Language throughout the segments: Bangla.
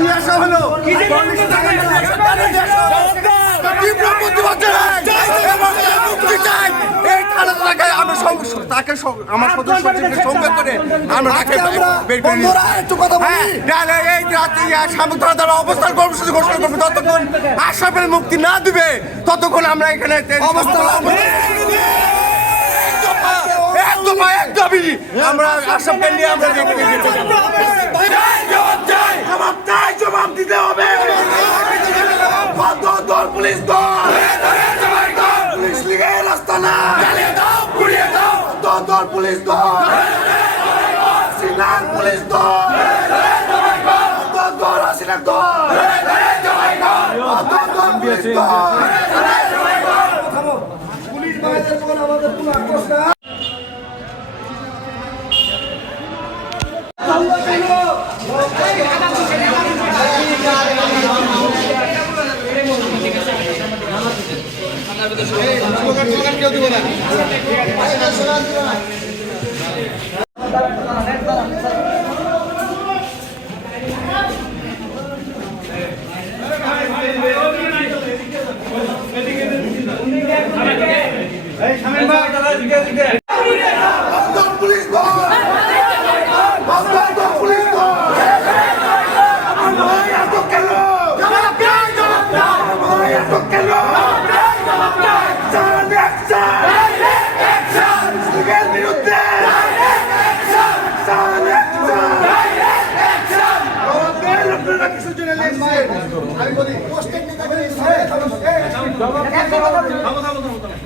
নিয়ে আসা হলো তাকে আমার সদস্যকে সঙ্গে করে আমরা এই রাতে সামুদ্র দ্বারা অবস্থান কর্মসূচি ঘোষণা করবো। ততক্ষণ আশরাফের মুক্তি না দিবে ততক্ষণ আমরা এখানে আমরা আশরাফকে নিয়ে আমরা জবাব দিতে হবে। পুলিশ পুলিশ লিগের রাস্তা না দল পুলিশ সিনার পুলিশ দল আসিনার দল পুলিশ ভাইদের পর আমাদের পুরো আকর্ষণ কেউ দিব না।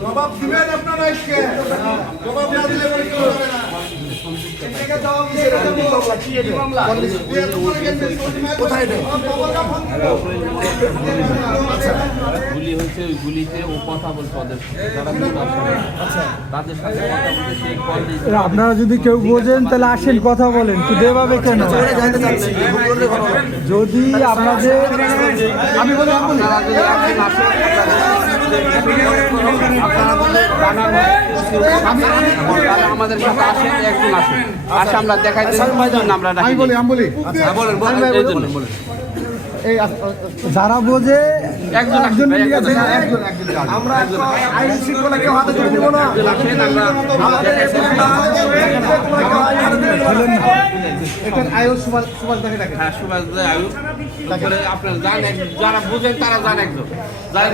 জবাব দিবেন আপনারা, জবাব না দিলে গুলি হয়েছে, ওই গুলিতে ও কথা বলছে ওদের যারা তাদের সাথে কথা বলতে সেই কল দিয়েছে। আপনারা যদি কেউ বোঝেন তাহলে আসেন কথা বলেন, কিন্তু এভাবে কেন? যদি আপনাদের আমি বলি আমাদের সাথে আসেন, একজন আসেন, আসে আমরা দেখাই আমরা যারা বোঝে একজন আমরা আইন শৃঙ্খলাকে হাতে তুলে দিব না। এটার আয়ু সুভাষ দেখে রাখেন। হ্যাঁ, সুভাষ আয়ু। তারপরে আপনার জান যারা বোঝেন তারা জান একজন যারা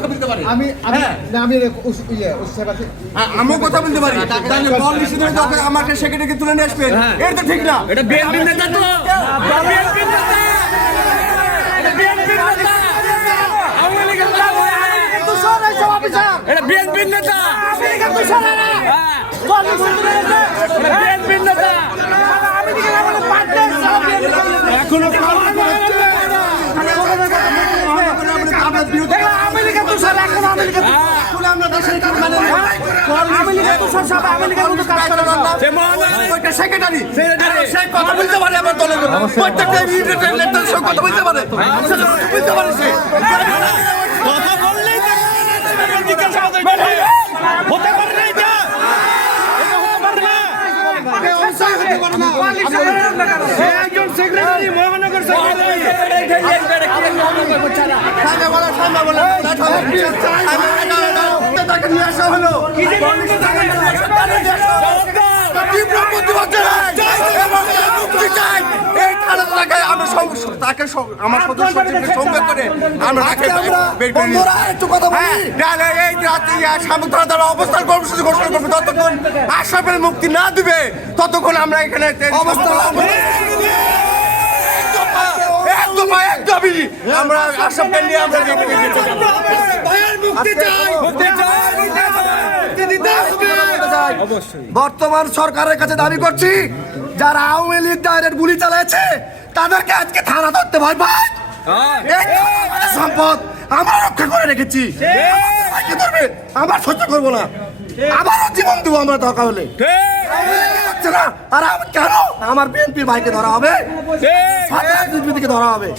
কথা বলে আমিও কথা বলতে পারি, আমাকে সেক্রেটারিকে তুলে নিয়ে আসবেন, এটা তো ঠিক না। এটা বিএনপি নেতা তো, এটা বিএনপি নেতা, এখনো সেক্রেটারি সেই কথা বলতে পারে, আমার দলের প্রত্যেকটা নেতার সঙ্গে কথা বলতে পারে, বুঝতে পারে সে কথা বললেই একজন সেক্রেটারি মহানগর তাকে নিয়ে আসা হলো তাকে আমার সদস্যকে সঙ্গে করে আমরা এই রাতে সামুদ্র দ্বারা অবস্থান কর্মসূচি ঘোষণা করবো। ততক্ষণ আশরাফের মুক্তি না দিবে ততক্ষণ আমরা এখানে আমরা আশরাফকে নিয়ে আমরা বর্তমান সরকারের কাছে দাবি করছি যারা আওয়ামী লীগ ডাইরেক্ট গুলি চালাচ্ছে তাদেরকে আজকে থানা ধরতে ভয় পায়। এই আমাদের সম্পদ আমরা রক্ষা করে রেখেছি, ভাইকে ধরবে আমরা সহ্য করবো না, আবারও জীবন দেবো আমরা দরকার হলে। হচ্ছে না, আর আমি কেন আমার বিএনপির ভাইকে ধরা হবে, রাজনীতিকে ধরা হবে?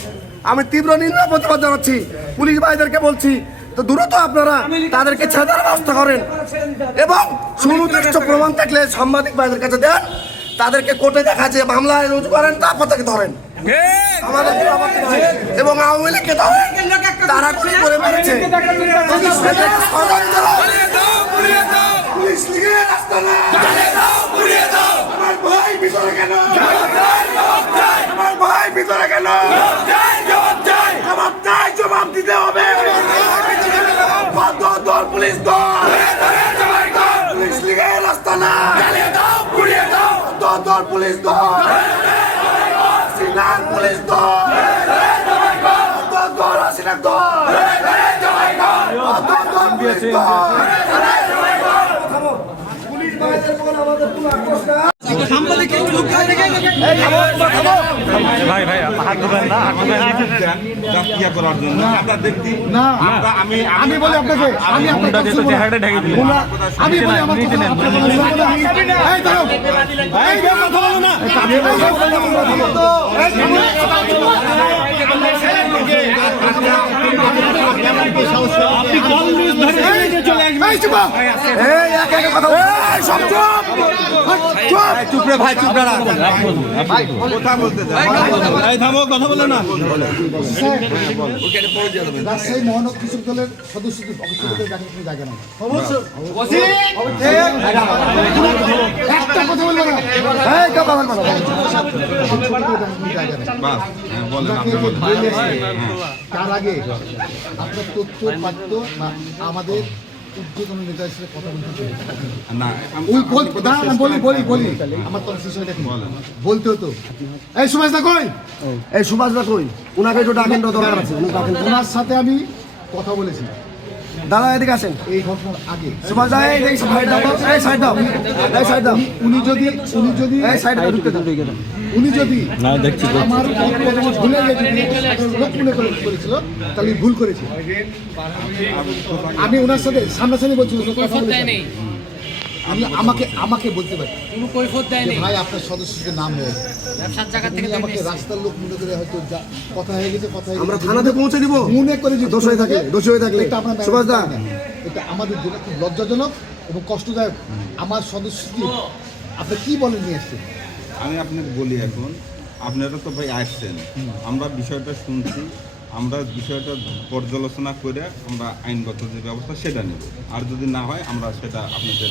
আমি তীব্র নিন্দা প্রতিবাদ জানাচ্ছি। পুলিশ ভাইদেরকে বলছি তো দ্রুত আপনারা তাদেরকে ছেড়ে দেওয়ার ব্যবস্থা করেন এবং সুনির্দিষ্ট প্রমাণ থাকলে সাংবাদিক ভাইদের কাছে দেন, তাদেরকে কোর্টে দেখা যে মামলায় রুজু করেন, তারপর তাকে ধরেন। আমাদের আপত্তি নাই। এবং আওয়ামী লীগকে ধরেন, তারা গুলি করে মেরেছে। পুলিশ লীগের রাস্তা না, আমার ভাই ভিতরে কেন, আমার ভাই ভিতরে কেন, জবাব দিতে হবে। পুলিশ দল, পুলিশ লীগের রাস্তা না, পুলিশ দল, পুলিশ দল, হাসিনার দল, পুলিশ দল। পুলিশ ভাইদের বল আমাদের কোনো আক্রোশ না। ভাই ভাই হাত ধরেন না, হাত ধরেন ইয়া করার জন্য আমরা দেখি না। আমি বলি আপনাকে, আমি আপনাকে যেটা চেহারাটা ঢেকে দিলাম, আমি বলি আমার এই দাও, এই কথা বলো না, আপনি কল নিউজ ধরে চলে আসবেন। এই চুপ, এই এক এক কথা, এই সব চুপ, চুপ রে ভাই, চুপ রে, কথা বলতে দাও, এই থামো, কথা বলো না। রাজশাহী মহানগর কৃষক দলের সদস্যদের অফিসের জায়গা নেই। একটা কথা বলবো না, এই কথা বলবো না। জায়গা নেই। বাস বলেন, আপনি বলেন। তার আগে আপনার তথ্য পাঠ্য বা আমাদের উদ্যোগন নেতা হিসেবে কথা বলতে না বলি আমার তো শেষ হয়ে দেখুন বলতে হতো। এই সুভাষ দা কই, এই সুভাষ দা কই, উনাকে একটু ডাকেন, তো দরকার আছে। উনি ডাকেন। ওনার সাথে আমি কথা বলেছি দাদা এদিকে আসেন। এই ঘটনার আগে। সুভাষ দা এই সাইড দাও, এই সাইড দাও, এই সাইড দাও। উনি যদি এই সাইড দাও, ঢুকতে দাও। উনি যদি আমার ভুলে লোক মনে করেছিল তাহলে ভুল করেছে। আমি ওনার সাথে সামনাসামনি বলছি, আমি আমাকে বলতে পারি ভাই আপনার সদস্যদের নাম হয়ে আমাকে রাস্তার লোক মনে করে হয়তো কথা হয়ে গেছে, আমরা থানাতে পৌঁছে দিব মনে করে যে দোষ হয়ে থাকলে, এটা আপনার সুভাষ দা, এটা আমাদের জন্য খুব লজ্জাজনক এবং কষ্টদায়ক। আমার সদস্যকে আপনি কি বলেন নিয়ে আসছেন? আমি আপনাকে বলি, এখন আপনারা তো ভাই আসছেন, আমরা বিষয়টা শুনছি, আমরা বিষয়টা পর্যালোচনা করে আমরা আইনগত যে ব্যবস্থা সেটা নেব, আর যদি না হয় আমরা সেটা আপনাদের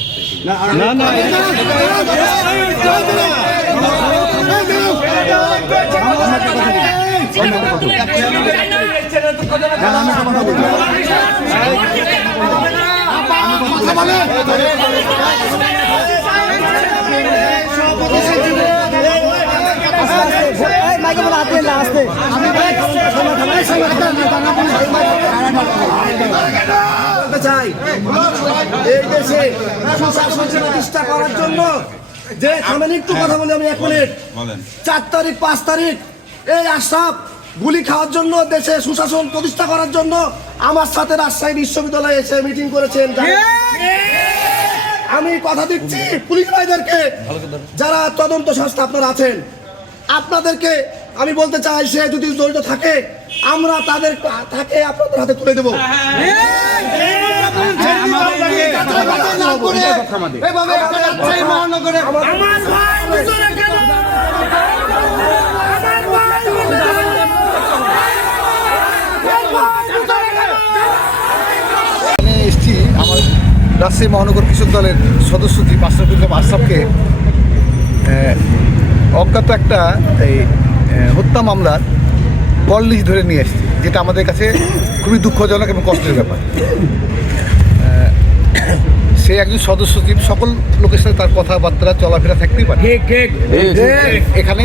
চাই এই দেশে সুশাসন প্রতিষ্ঠা করার জন্য যে থামেন, একটু কথা বলি আমি 1 মিনিট। বলেন। 4 তারিখ 5 তারিখ এই আশরাফ গুলি খাওয়ার জন্য, দেশে সুশাসন প্রতিষ্ঠা করার জন্য আমার সাথে রাজশাহী বিশ্ববিদ্যালয়ে এসে মিটিং করেছেন। আমি কথা দিচ্ছি পুলিশ ভাইদেরকে, যারা তদন্ত সংস্থা আপনারা আছেন, আপনাদেরকে আমি বলতে চাই, সে যদি জড়িত থাকে আমরা তাদের আপনাদের হাতে তুলে দেবো। এসছি আমার রাজশাহী মহানগর কৃষক দলের সদস্য আশরাফকে অজ্ঞাত একটা এই হত্যা মামলার কল লিস্ট ধরে নিয়ে এসেছি, যেটা আমাদের কাছে খুবই দুঃখজনক এবং কষ্টের ব্যাপার। সে একজন সদস্য সচিব, সকল লোকের সাথে তার কথাবার্তা চলাফেরা থাকতেই পারে। এখানে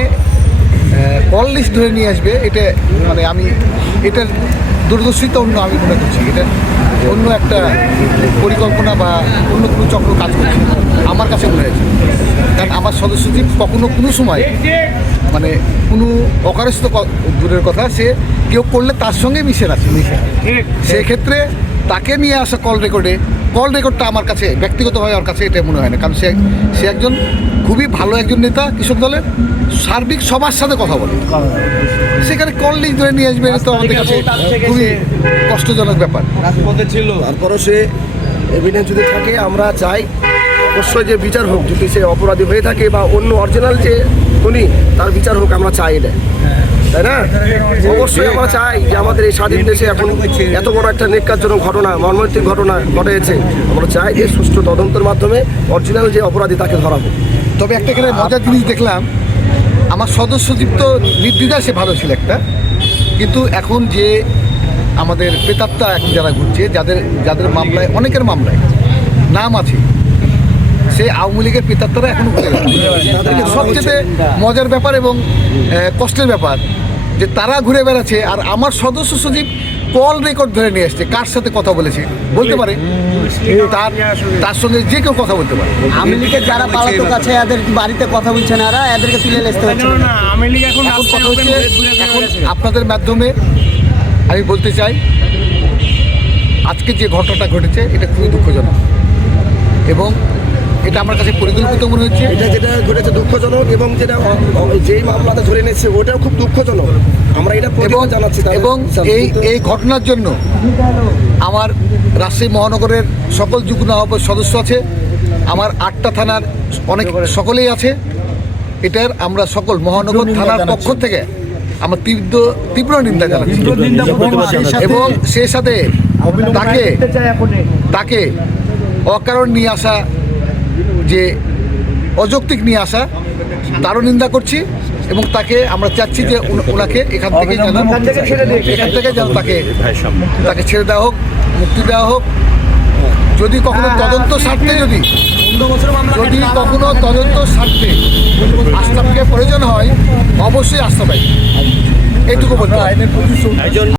কল লিস্ট ধরে নিয়ে আসবে, এটা মানে আমি এটার দূরদর্শিতা অন্য আমি মনে করছি, এটা অন্য একটা পরিকল্পনা বা অন্য কোনো চক্র কাজ করছে আমার কাছে মনে হয়েছে। কারণ আমার সদস্য সচিব কখনো কোনো সময় মানে কোনো অকারস্থ দূরের কথা, সে কেউ করলে তার সঙ্গে মিশে আছে। সেক্ষেত্রে তাকে নিয়ে আসা কল রেকর্ডটা আমার কাছে ব্যক্তিগতভাবে আমার কাছে এটা মনে হয় না, কারণ সে একজন খুবই ভালো একজন নেতা কৃষক দলের, সার্বিক সবার সাথে কথা বলে। সেখানে কল লিস্ট ধরে নিয়ে আসবে, এটা তো আমাদের কাছে খুবই কষ্টজনক ব্যাপার। তারপরও সে এভিডেন্স যদি থাকে, আমরা চাই অবশ্যই যে বিচার হোক, যদি সে অপরাধী হয়ে থাকে বা অন্য অরিজিনাল যে উনি তার বিচার হোক, আমরা চাই এটা, তাই না? অবশ্যই আমরা চাই যে আমাদের এই স্বাধীন দেশে এখন এত বড় একটা নিকাজ্জনক ঘটনা, মর্মান্তিক ঘটনা ঘটেছে, আমরা চাই যে সুষ্ঠু তদন্তের মাধ্যমে অরিজিনাল যে অপরাধী তাকে ধরা হোক। তবে একটা এখানে মজার জিনিস দেখলাম, আমার সদস্য সচিব তো নির্দ্বিধা সে ভালো ছিল একটা, কিন্তু এখন যে আমাদের প্রেতাত্মা এখন যারা ঘুরছে, যাদের মামলায়, অনেকের মামলায় নাম আছে, সে আওয়ামী লীগের প্রেতাত্মারা এখনো ঘুরে বেড়াচ্ছে। সবচেয়ে মজার ব্যাপার এবং কষ্টের ব্যাপার যে তারা ঘুরে বেড়াচ্ছে, আর আমার সদস্য সচিব কল রেকর্ড ধরে নিয়ে আসছে, কার সাথে কথা বলেছে বলতে পারে, তার সঙ্গে যে কেউ কথা বলতে পারে। আওয়ামী লীগের যারা পালাতক আছে এদের বাড়িতে কথা বলছে না, এদেরকে তুলে আসতে হচ্ছে। এখন কথা হচ্ছে, এখন আপনাদের মাধ্যমে আমি বলতে চাই, আজকে যে ঘটনাটা ঘটেছে এটা খুবই দুঃখজনক, এবং এটা আমার কাছে পরিকল্পিত মনে হচ্ছে। এটা যেটা ঘটেছে দুঃখজনক, এবং যেটা যেই মামলাটা ধরে নিচ্ছে ওটাও খুব দুঃখজনক। আমরা এটা প্রতিবাদ জানাচ্ছি। এবং এই ঘটনার জন্য আমার রাজশাহী মহানগরের সকল যুগ্ম আহ্বায়ক সদস্য আছে, আমার 8টা থানার অনেক সকলেই আছে। এটার আমরা সকল মহানগর থানার পক্ষ থেকে আমরা তীব্র নিন্দা জানাচ্ছি, এবং সেই সাথে তাকে অকারণ নিয়ে আসা, যে অযৌক্তিক নিয়ে আসা, তারও নিন্দা করছি, এবং তাকে আমরা চাচ্ছি যে ওনাকে এখান থেকে যেন তাকে ছেড়ে দেওয়া হোক, মুক্তি দেওয়া হোক। যদি কখনো তদন্ত স্বার্থে যদি কখনো তদন্ত স্বার্থে আস্থাকে প্রয়োজন হয়, অবশ্যই আস্থা পাই, এইটুকু বলতে